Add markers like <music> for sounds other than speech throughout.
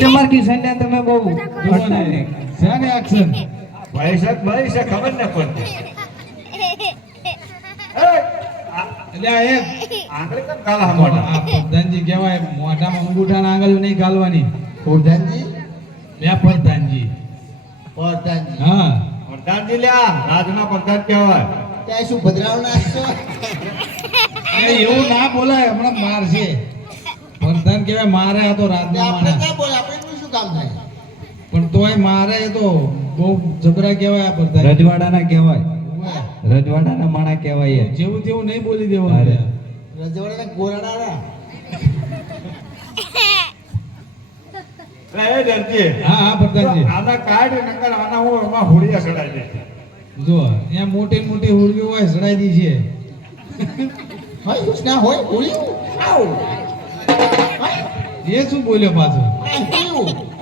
તમાર ને તમે બહુ જુઓ ને છે. ને એક્શન ભાઈ સાહેબ ભાઈ છે ખબર ન પડતી. <laughs> એટલે આ આંગળી કેમ કાળા મોઢા? પ્રધાનજી કહેવાય મોઢામાં અંગૂઠાના આંગળીઓ નહીં ગાલવાની પ્રધાનજી? લે પ્રધાનજી. પ્રધાનજી. હા. પ્રધાનજી લ્યા રાજના પ્રધાન કહેવાય. ત્યાં શું ભદ્રાવ નાખશો અરે એવું ના બોલાય હમણાં મારશે પ્રધાન કહેવાય મારે આ તો રાજના આપણે ક્યાં બોલે આપણે શું કામ થાય? પણ તોય મારે એ તો બહુ જબરા કહેવાય આ પ્રધાન. રજવાડાના કહેવાય. રજવાડાના માણા કહેવાય જેવું તેવું નહીં બોલી દેવા અરે. રજવાડાના ગોરાડાના. હા હા પ્રધાનજી. આના કાર્ડ નકર આના હું એમાં હોળીયા ચડાઈ દઈશ. જો અહીંયા મોટી મોટી હોળીઓ હોય સડાઈ દી છે હોય કુછ ના હોય હોળી? આવ. એ શું બોલ્યો પાછો?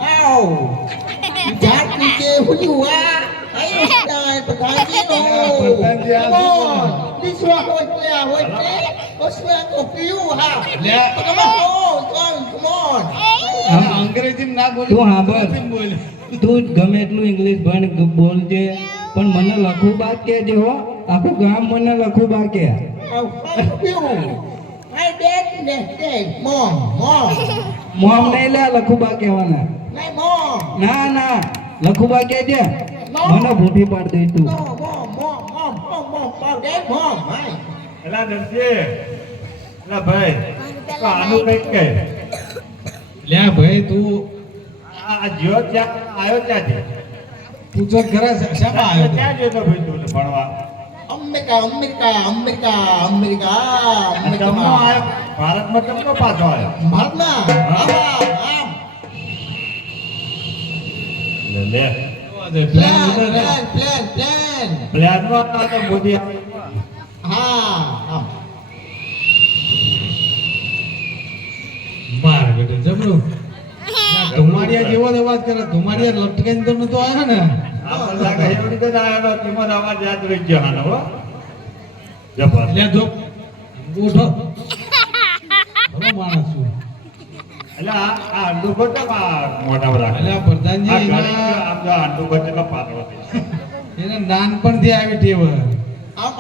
આવ. જાત નીચે હોળી આમ અંગ્રેજી ના બોલ તું ગમે એટલું ઇંગ્લિશ ભણ બોલજે. પણ મને લખું બાદ કે હો. આખું ગામ મને લખું બા કે મોમ નહીં લે લખુબા કહેવાના. ના ના. લખુબા કે છે મને ભૂઠી પાડ દે તું. એલા દરજી. એલા ભાઈ. આનું કંઈક કહે. લે ભાઈ તું આ આ જ્યો ત્યાં આવ્યો ત્યાંથી? પૂછો ઘરે શા- શામાં આવ્યો ત્યાં જતો ભાઈ તું ભણવા. અમેરિકા અમેરિકા અમેરિકા અમેરિકા આવ્યો. ભારતમાં કેમનો પાછો આવ્યો. ભારતમાં? આમ, આમ. લે. લે પ્લાન. પ્લાનમાં હતા તો મોદી હા, આમ. માર બેટો ધુમાડિયા જેવો જ અવાજ કરે. ધુમાડિયા લટકાઈને તો નતો આવ્યો ને ના. એટલે એટલે નો નાનપણથી આવી ટેવ. આમ,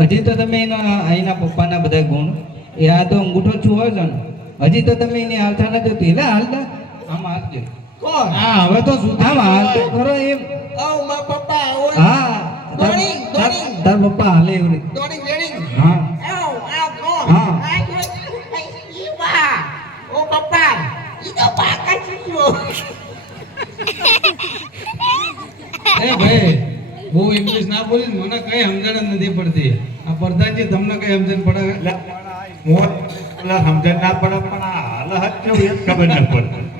હજી તો તમે એના અહીંના પપ્પાના બધા ગુણ. એ આ તો અંગૂઠો છુઓ છો ને. હજી તો તમે એની હાલતા નથી જોતી એટલે હાલતા આમ કોણ? હા હવે તો ખરો એમ. હા દોડી, દોડી. તાર પપ્પા હાલે એવી. હા. એ ભાઈ બહુ ઇંગ્લિશ ના બોલી મને કઈ સમજણ નથી પડતી. આ પ્રધાનજી તમને કઈ સમજણ પડે? મોત સમજણ ના પડે પણ આ હાલ જ ખબર ન પડે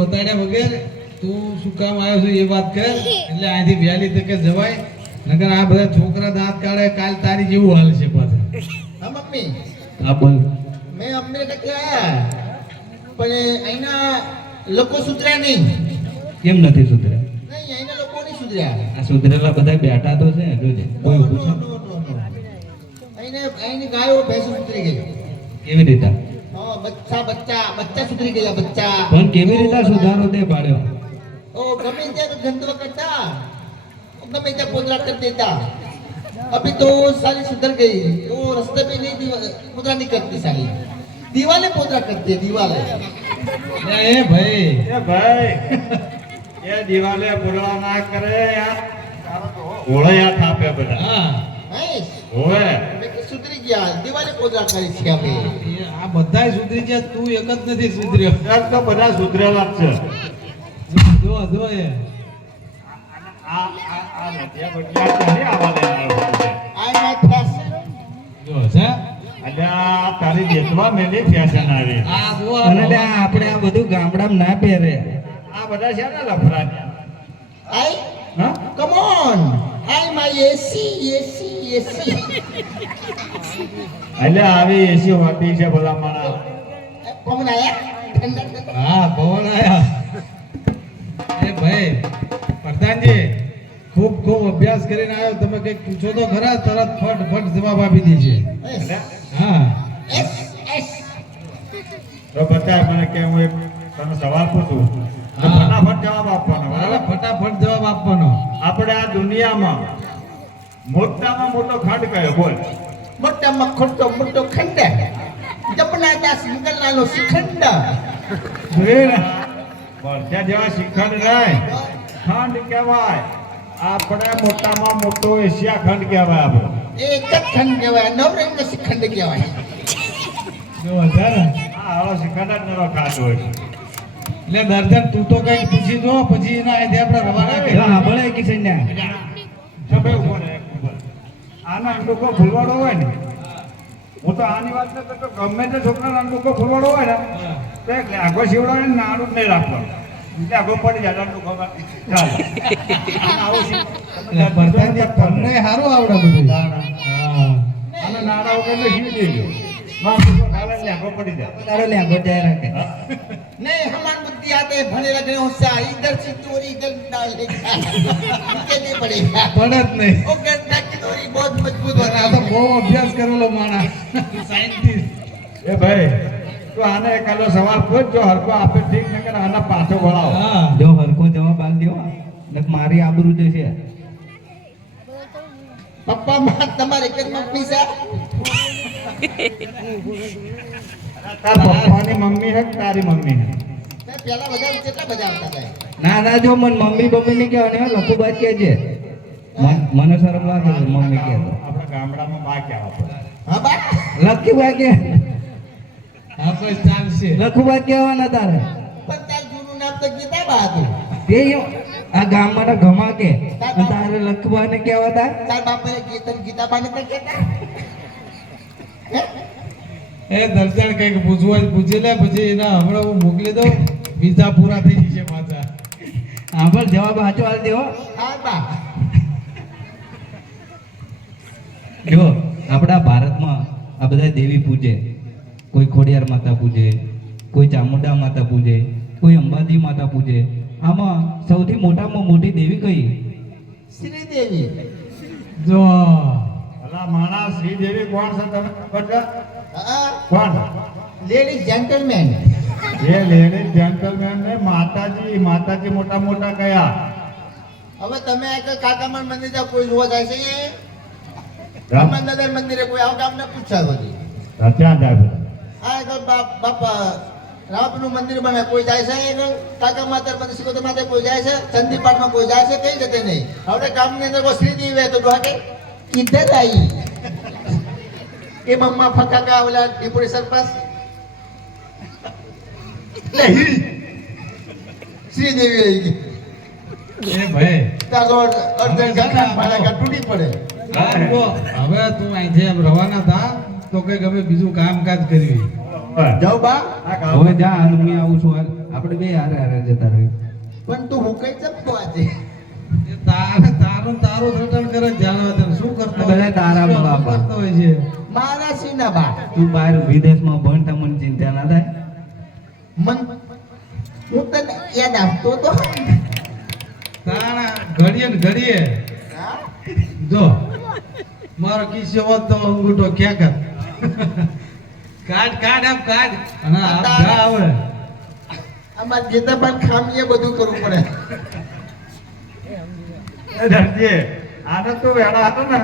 બતાડ્યા વગર તું શું કામ આવ્યો છું એ વાત કર. એટલે અહીંથી વહેલી તકે જવાય. નકર આ બધા છોકરા દાંત કાઢે કાલ તારી જેવું હાલ છે પાછા. હા મમ્મી. હા બોલ. મેં અમને ટકે આયા પણ અહીંના લોકો સુધર્યા નહીં. કેમ નથી સુધર્યા? નહીં અહીંના લોકો નહીં સુધર્યા. આ સુધરેલા બધા બેઠા તો છે જોજે કોઈ ઊભું છે અહીંને અહીંની ગાયો ભેંસ ઉતરી ગઈ. કેવી રીતે? બચ્ચા બચ્ચા બચ્ચા સુધરી ગયા બચ્ચા પણ કેવી રીતે સુધારો તે પાડ્યો ओ गमे ત્યાં ગંદો કરતા गमे ત્યાં पोदरा कर देता अभी तो साली सुधर गई वो रास्ते पे नहीं दीवा- पोदरा नहीं करती साली दीवाले पोदरा करती है दीवाले લે એ ભાઈ એ ભાઈ એ દિવાલે બોલવા ના કરે યાર ઓળયા થાપે બધા હા हैं ગયા. છે આ તું એક જ નથી આ તારી જેટવા મેલી ફેશન આ આપણે આ બધું ગામડામાં ના પહેરે. આ બધા છે ને લફરા આઈ એસી એસી એસી. એટલે આવી એસી હોતી છે ભલા માણા કોણ આયા? ઠંડા ઠંડા હા પવન આયા. એ ભાઈ પ્રધાનજી ખૂબ ખૂબ અભ્યાસ કરીને આવ્યો. તમે કંઈક પૂછો તો ખરા તરત ફટ ફટ જવાબ આપી દીજે હા. તો બતા મને કે હું એક તને સવાલ પૂછું. ફટાફટ જવાબ આપવાનો બરાબર? ફટાફટ જવાબ આપવાનો. આપણે આ દુનિયામાં મોટામાં મોટો ખંડ કયો બોલ. મોટામાં ખોટો મોટો ખંડ. જમના દાસ મંગલનાનો શ્રીખંડ ભરત્યા જેવા શ્રીખંડ નહીં. ખંડ કહેવાય. આપણે મોટામાં મોટો એશિયા ખંડ કહેવાય આપણો. એક જ ખંડ કહેવાય નવરંગ શ્રીખંડ કહેવાય. જો વધારે આ હાલો શ્રીખંડ જ નરો ખાતો હોય એટલે દર્શન તું તો કઈ પૂછી દો પછી એના આપણે રવાના કે હા ભલે કિશન ને ઊભો રહે. આનો અંડુકો ફૂલવાડો હોય ને હું તો આની વાત નથી કરતો ગમે તે છોકરાનો અંડુકો ફૂલવાડો હોય ને તો એક લાગો શિવડાવે ને નાનું જ નહીં રાખવાનું લાગો પડી જાય અંડુકો ચાલો આવું શીખ- એટલે પ્રધાનજી તમને સારું આવડે બધું નાના. હા આને નાના વગર ને શીવી દેજો માં અંડુકો ખાલે ને લાગો પડી જાય તારો લેંગો જાય રાખે नहीं हमारी बुद्धि आते हैं भले लग रहे होशियार इधर से चोरी इधर डाल देगा नीचे नहीं पड़ेगा પડે જ નહીં મજબૂત હતા. આ તો બહુ અભ્યાસ કરેલો માણા સાયન્ટિસ્ટ એ ભાઈ તો આને કાલો સવાર પૂછ જો હરકો આપે ઠીક ન કરે આના પાછો વળાવો. જો હરકો જવાબ આલ દેવો. ને મારી આબરૂ જશે પપ્પા મા તમારે એક જ મમ્મી છે? તાર મમ્મી હે તારી મમ્મી હે? પેલા બધા ના ના જો મન મમ્મી બમ્મી ની કહેવાની લખુબાજ કહેજે મન- શરમ લાગે મમ્મી કે તો. આપણા ગામડામાં બા કે હા બા? લખીબા કે. હા કોઈ ચાલશે બા કહેવાના તારે. પણ તાર જૂનું નામ તો ગીતા બા હતું. તે આ ગામમાં ઘમા કે. તારે લખવા ને કેવા તાર? બાપે ગીતન ગીતા બાને તો કે એ દર્શન કંઈક પૂછવા તો પૂછી લે પછી એના હમણાં હું મોકલી દઉં. વિઝા પૂરા થઈ જશે પાછા. હા પણ જવાબ સાચો આલ દેવો. હા બા. જો આપણા ભારતમાં આ બધા દેવી પૂજે. કોઈ ખોડિયાર માતા પૂજે કોઈ ચામુંડા માતા પૂજે કોઈ અંબાજી માતા પૂજે. આમાં સૌથી મોટામાં મોટી દેવી કઈ? શ્રીદેવી. જો ભલા માણસ શ્રીદેવી કોણ છે તમે ખબર છે? હા. કોણ? લેડીઝ જેન્ટલમેન એ લેડીઝ જેન્ટલમેન ને માતાજી માતાજી મોટા મોટા કયા? હવે તમે એક કાકામાન મંદિર કોઈ જોવા જાય છે રામ મંદિરે કોઈ આવ ગામને પૂછા બધી ત્યાં જાય આ એક બાપ બાપા રામનું મંદિર બને કોઈ જાય છે આગળ? કાકા માતા મંદિર સિકોતર માતા કોઈ જાય છે? ચંદીપાટમાં કોઈ જાય છે? કઈ જતે નહીં. હવે ગામની અંદર કોઈ શ્રીદેવી હોય તો ડોહા કીધે આઈ. એ મમ્મા ફકા કા ઓલા ડીપોડી સરપંચ. નહીં શ્રીદેવી આવી ગઈ. એ ભાઈ. તારો અર્ધન ગાના મારા કા તૂટી પડે. હવે તું અહીંથી એમ રવાના થા તો કંઈક અમે બીજું કામકાજ કરવી જાઉં બા. હવે જા હાલ હું આવું છું હાલ. આપણે બે હારે હારે જતા રહી પણ તું હું કઈ ચપતો આજે? તારે તારું તારું રટણ કરે જાણવા તને. શું કરતો હોય? બધા તારા બાપા. કરતો હોય છે? મારા સીના બા. તું બહાર વિદેશમાં ભણતા મને ચિંતા ના થાય. મન હું તને યાદ આપતો તો. તારા ઘડીએ ને ઘડીએ જો મારો કિસ્સો હોત તો અંગૂઠો ક્યાં કર કાઢ કાઢ આપ કાઢ. અને આપ જા આવે આમાં ગીતા પણ ખામીએ બધું કરવું પડે. એ ધરતીએ આને તો વેળા હતો ને.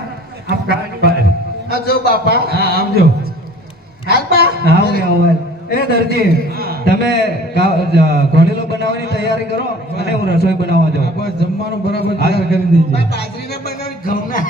આમ કાઢ ભાઈ. આ જો બાપા. હા આવજો હાલ બા. હા આવે આવું એ દરજી તમે ઘોડેલો બનાવવાની તૈયારી કરો અને હું રસોઈ બનાવવા જાઉં. બસ જમવાનું બરાબર તૈયાર કરી દેજે. બાજરીને બનાવી ઘઉંના.